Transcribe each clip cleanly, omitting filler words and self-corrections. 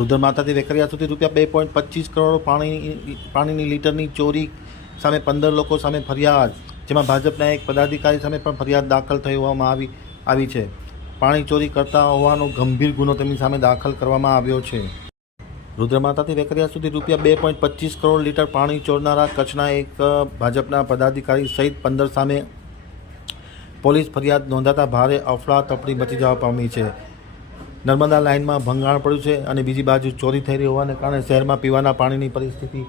રુદ્રમાતાથી વેકરિયા સુધી ₹2.25 કરોડ પાણીની લીટરની ચોરી સામે 15 લોકો સામે ફરિયાદ, જેમાં ભાજપના એક પદાધિકારી સામે પણ ફરિયાદ દાખલ થઈ હોવામાં આવી છે. પાણી ચોરી કરતા હોવાનો ગંભીર ગુનો તેમની સામે દાખલ કરવામાં આવ્યો છે. રુદ્રમાતાથી વેકરિયા સુધી ₹2.25 કરોડ લીટર પાણી ચોરનારા કચ્છના એક ભાજપના પદાધિકારી સહિત 15 સામે પોલીસ ફરિયાદ નોંધાતા ભારે અફડાતફડી મચી જવા પામી છે. નર્મદા લાઇનમાં ભંગાણ પડ્યું છે અને બીજી બાજુ ચોરી થઈ રહી હોવાને કારણે શહેરમાં પીવાના પાણીની પરિસ્થિતિ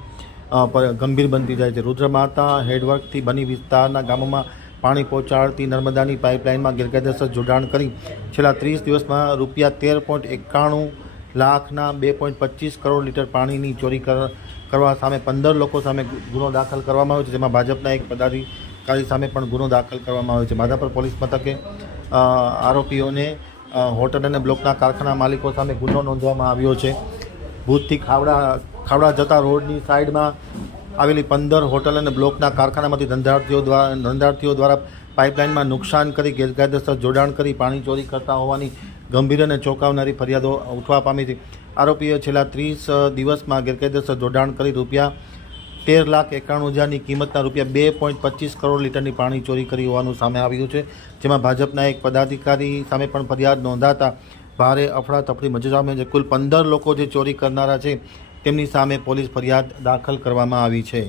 ગંભીર બનતી જાય છે. રુદ્રમાતા હેડવર્કથી બની વિસ્તારના ગામોમાં પાણી પહોંચાડતી નર્મદાની પાઇપલાઇનમાં ગેરકાયદેસર જોડાણ કરી છેલ્લા 30 દિવસમાં ₹13.91 લાખના 2.25 કરોડ લીટર પાણીની ચોરી કરવા સામે 15 લોકો સામે ગુનો દાખલ કરવામાં આવ્યો છે, જેમાં ભાજપના એક પદાધિકારી સામે પણ ગુનો દાખલ કરવામાં આવ્યો છે. માધાપર પોલીસ મથકે આરોપીઓને હોટલ અને બ્લોકના કારખાના માલિકો સામે ગુનો નોંધવામાં આવ્યો છે. ભુજથી ખાવડા જતા રોડની સાઈડમાં આવેલી 15 હોટલ અને બ્લોકના કારખાનામાંથી ધંધાર્થીઓ દ્વારા પાઇપલાઇનમાં નુકસાન કરી ગેરકાયદેસર જોડાણ કરી પાણી ચોરી કરતા હોવાની ગંભીર અને ચોંકાવનારી ફરિયાદો ઉઠવા પામી હતી. આરોપીઓ છેલ્લા 30 દિવસમાં ગેરકાયદેસર જોડાણ કરી ₹13,91,000ની કિંમતના ₹2.25 કરોડ લીટરની પાણી ચોરી કરી હોવાનું સામે આવ્યું છે, જેમાં ભાજપના એક પદાધિકારી સામે પણ ફરિયાદ નોંધાતા ભારે અફડાતફડી મચી જવા પામી છે. કુલ 15 લોકો જે ચોરી કરનારા છે તેમની સામે પોલીસ ફરિયાદ દાખલ કરવામાં આવી છે.